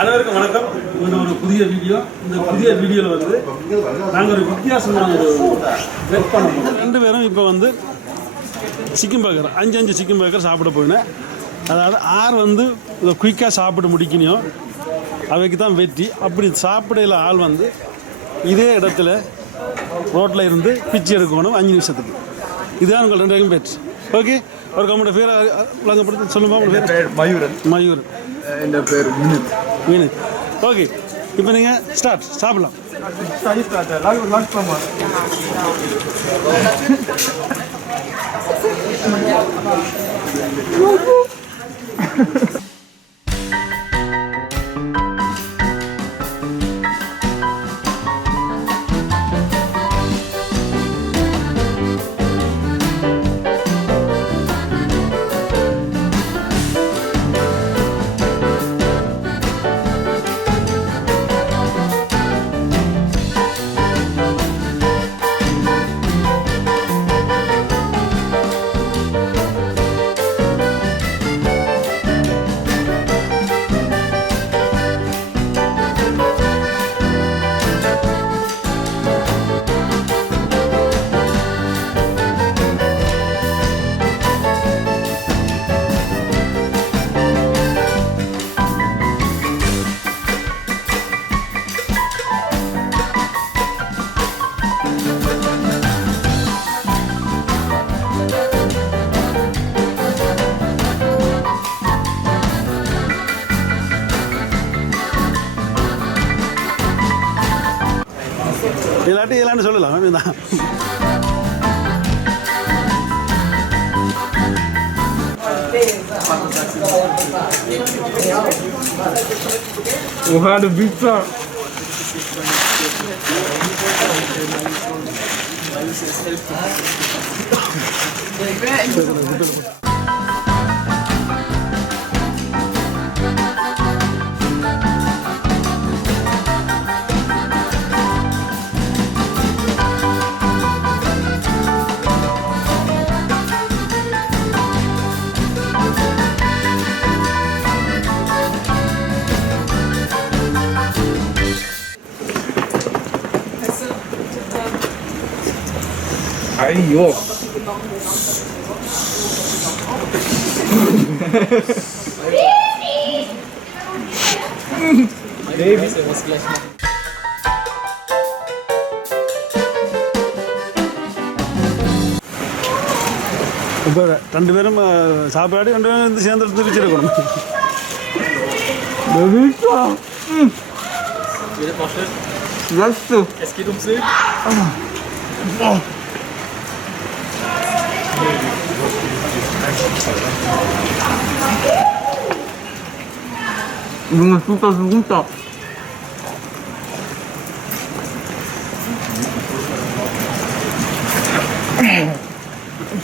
அனைவருக்கும் வணக்கம். இது ஒரு புதிய வீடியோ. இந்த புதிய வீடியோவில் வந்து நாங்கள் ஒரு வித்தியாசமான ஒரு வெட் பண்ண போகிறோம். 2 பேரும் இப்போ வந்து சிக்கன் பர்கர் 5 சிக்கன் பர்கர் சாப்பிட போயினேன். அதாவது 6 வந்து இதை குயிக்காக சாப்பிட்டு முடிக்கணும், அவைக்கு தான் வெற்றி. அப்படி சாப்பிடையில் ஆள் வந்து இதே இடத்துல ரோட்டில் இருந்து பிச்சு எடுக்கணும் 5 நிமிஷத்துக்கு. இதுதான் உங்கள் 2 பேரும் பேச்சு. ஓகே, ஒரு கம்மோட பேரை வழங்கப்படுத்த சொல்லுமா? உங்கள் பேர்? மயூரன். மயூரன். என் பேர் வினித். வினித். ஓகே, இப்போ நீங்கள் சாப்பிடலாம். இல்லாட்டி சொல்லலாம். Uhada pizza. Ayo. Baby. இப்போ 2 பேரும் சாப்பாடு 2 பேரும் வந்து சேர்ந்து எடுத்து வச்சிருக்கணும். Es geht um Silk. Junge, super, super.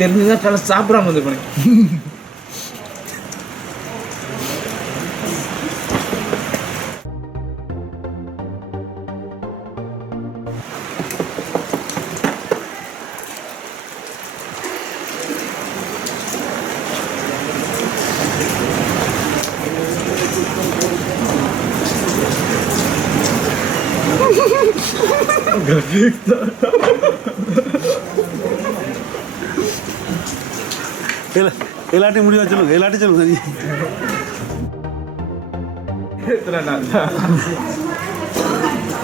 தெரிஞ்சதா கல சாப்பிடாம வந்து பண்ணி. எல்லாத்தையும் முடிவா சொல்லுங்க. எல்லாத்தையும் சொல்லுங்க.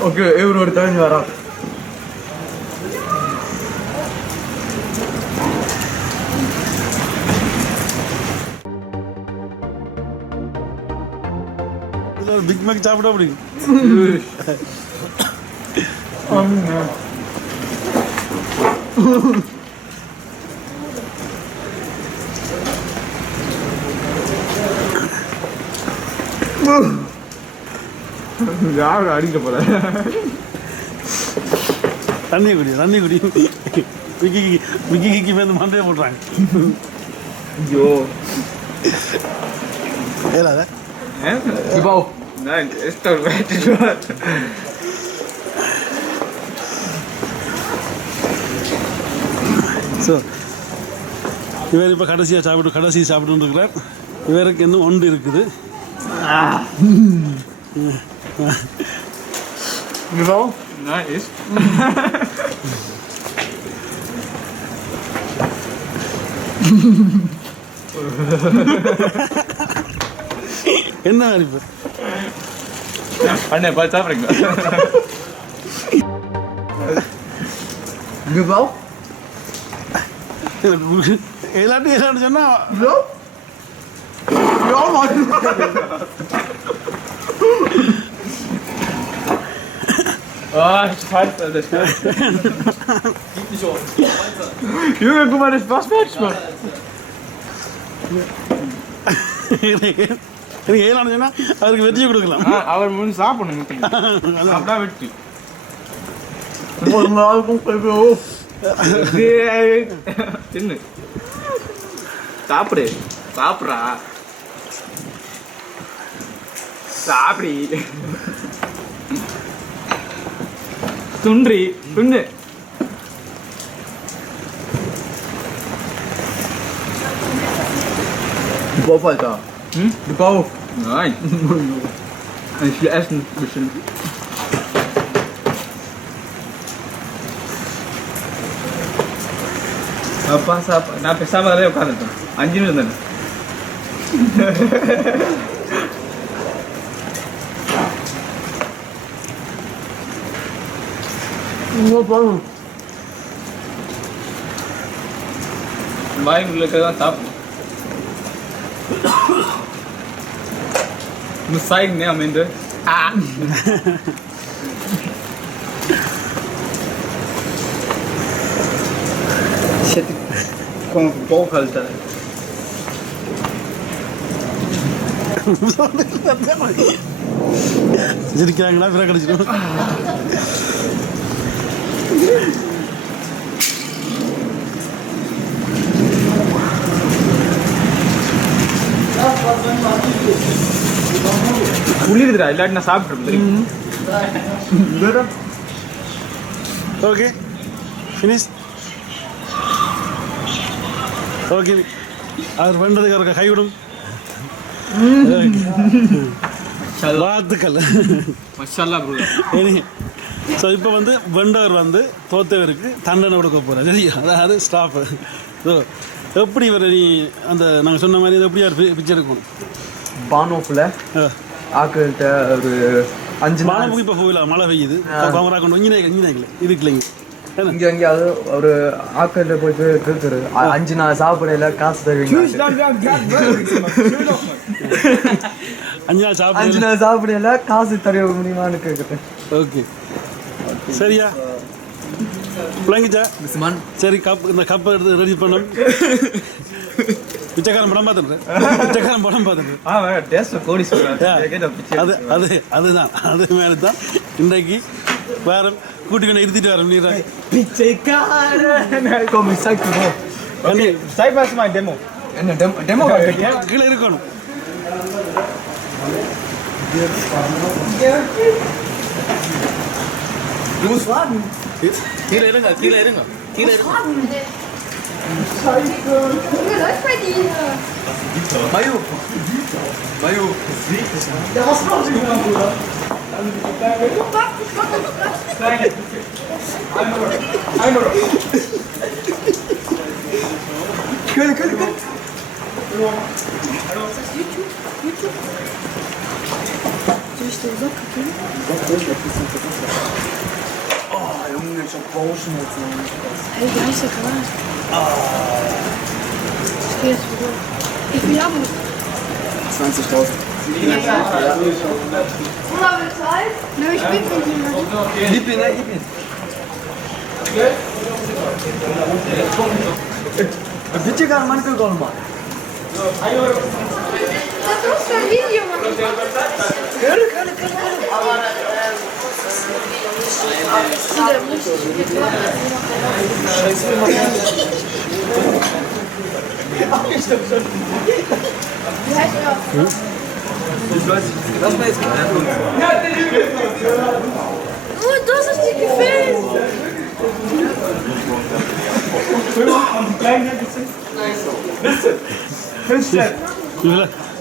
ஓகே, இவரோட தகுதி வரா. பிக் மேக் சாப்பிட பிடிக்கும். யாரும் அடிக்க போற தண்ணி குடி விக்கி வந்து மண்டையை போடுறாங்க. ஐயோ ஏலாத இப்போ நான் எஸ்டா வெயிட். ஸோ இவர் இப்போ கடைசி சாப்பிட்டு இருக்கிறார். இவருக்கு இன்னும் 1 இருக்குது. Genau. Nein, ist. என்ன மாதிரி இப்போ அண்ணே பார்த்து சாப்பிடுங்க. Genau. எல்லாத்தையும் சொன்னா So? Ja, Mann. Oh, scheiße, das Junge, guck mal, das was falsch macht. எனக்கு ஏழான்னு சொன்னா அவருக்கு வெற்றியை கொடுக்கலாம். அவர் முன் சாப்பிடணும். அதான் வெற்றி. ஒரு நாளுக்கும் தின்னு சாப்பிடு சாப்பிட்றா சாப்பிடி துன்றி துண்ணு Du Bauch, Alter. Hm? Du Bauch. Nein. Ich will essen, bestimmt. நான் பேசாம அதே உட்காந்துட்டேன் 5 நிமிஷம் தானே வாய் உள்ளதான் சாப்பிடும் muss zeigen, ne, am Ende. Ich hätte komm auf den Bauch, Alter. சிரிக்கிறாங்களா பிற கிடைச்சிடும் குளிருதுடா இல்லாட்டி நான் சாப்பிட்டுருப்பேன் ஓகே ஃபினிஷ் ஓகே அவர் பண்ணுறதுக்கு அவருக்கு கைவிடும் வாழ்த்துக்கள் மஷாலா ப்ரோ ஸோ இப்போ வந்து வெண்டவர் வந்து தோத்தவருக்கு தண்டனை கொடுக்க போகிறார் சரியா அதாவது ஸ்டாஃப் ஸோ எப்படி இவர் நீ அந்த நாங்கள் சொன்ன மாதிரி எப்படி அவர் பிக்சர் இருக்கணும் பானோஃபில் ஆக்கிட்ட ஒரு 5 மழை இப்போ போகல மழை பெய்யுது கவரா கொண்டு இங்கே இருக்குல்லைங்க இங்கே எங்கேயாவது ஒரு ஆக்கிட்ட போயிட்டு கேட்குறது 5 நாள் சாப்பிடல காசு தருவீங்க 5 நாள் சாப்பிடல காசு தர முடியுமான்னு கேட்குறேன் ஓகே சரியா பிள்ளைங்கிச்சா சரி இந்த கப்பை எடுத்து ரெடி பண்ணோம் பிச்சைக்காரன் படம் பார்த்துட்டு பிச்சைக்காரன் படம் பார்த்துட்டு அதுதான் அது மேலே தான் இன்றைக்கு வேற கூட்டிக்கொண்டு இருத்திட்டு வரோம் நீ கீழே இருக்கணும் கீழே இருங்க கீழே இருங்க கீழே இருங்க läuft bei dir? Mayu. Ja, was machst du, Bruder? Kölle. Ist das YouTube? Soll ich den Socken geben? Oh, Junge, ich hab Bauchschmerzen. Hey, wie heißt der Kanal? Ich geh jetzt wieder. Wie viel haben wir? 20.000. Bruder, bezahlt? Nö, ich bin von dir. Gib ihn. Bitte gar nicht mal mal. Das ist ein Video, Mann. Kölle. Wie heißt er? Ich weiß nicht, lass mal jetzt gehen. Oh, das ist die gefällt.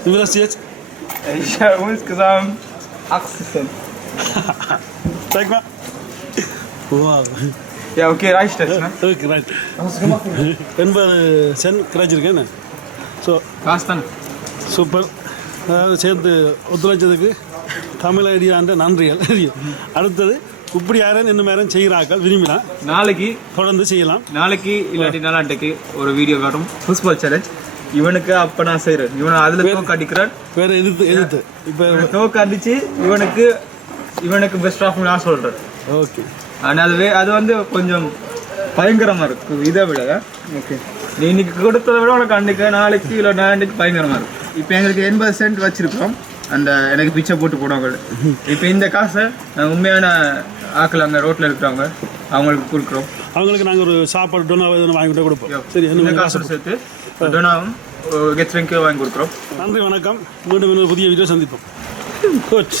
Wie viel hast du jetzt? Ich habe insgesamt Axel. Zeig mal. Wow. Ja, okay, reicht das, ne? Okay, right. 80 cent கிடைச்சிருக்கேன். So Was dann? Super. அதாவது சேர்த்து ஒத்துழைச்சதுக்கு தமிழ் ஐடியான்ற நன்றிகள். அடுத்தது இப்படி யாரும் இன்னும் யாரும் செய்கிறாக்கள் விரும்பினா நாளைக்கு தொடர்ந்து செய்யலாம். நாளைக்கு இல்லாட்டி நாளாண்டைக்கு ஒரு வீடியோ வரும் ஃபுட்பால் சேலஞ்ச். இவனுக்கு அப்போ நான் செய்கிறேன். இவனை அதில் தோக்க அடிக்கிறான். வேற எதிர்த்து இப்போ தோக்க அடிச்சு இவனுக்கு பெஸ்ட் ஆஃப் நான் சொல்கிறேன். ஓகே. ஆனால் அது வந்து கொஞ்சம் பயங்கரமாக இருக்கும் இதை விட. ஓகே, நீ இன்னைக்கு கொடுத்ததை விட உனக்கு அன்றைக்கு நாளைக்கு இல்லை நாளைக்கு பயங்கரமாக இருக்கும். இப்போ எங்களுக்கு 80 சென்ட் வச்சுருக்கோம். அந்த எனக்கு பிச்சை போட்டு போடுவாங்க. இப்போ இந்த காசை நாங்கள் உண்மையான ஆக்கள் அங்கே ரோட்டில் இருக்கிறவங்க அவங்களுக்கு கொடுக்குறோம். அவங்களுக்கு நாங்கள் ஒரு சாப்பாடு டொனா வாங்கிட்டு கொடுப்போம். சரி, இந்த காசோட சேர்த்து டொனாவும் கெட்ரிங்க்கு வாங்கி கொடுக்குறோம். நன்றி, வணக்கம். மீண்டும் இன்னொரு புதிய வீடியோ சந்திப்போம். குட்.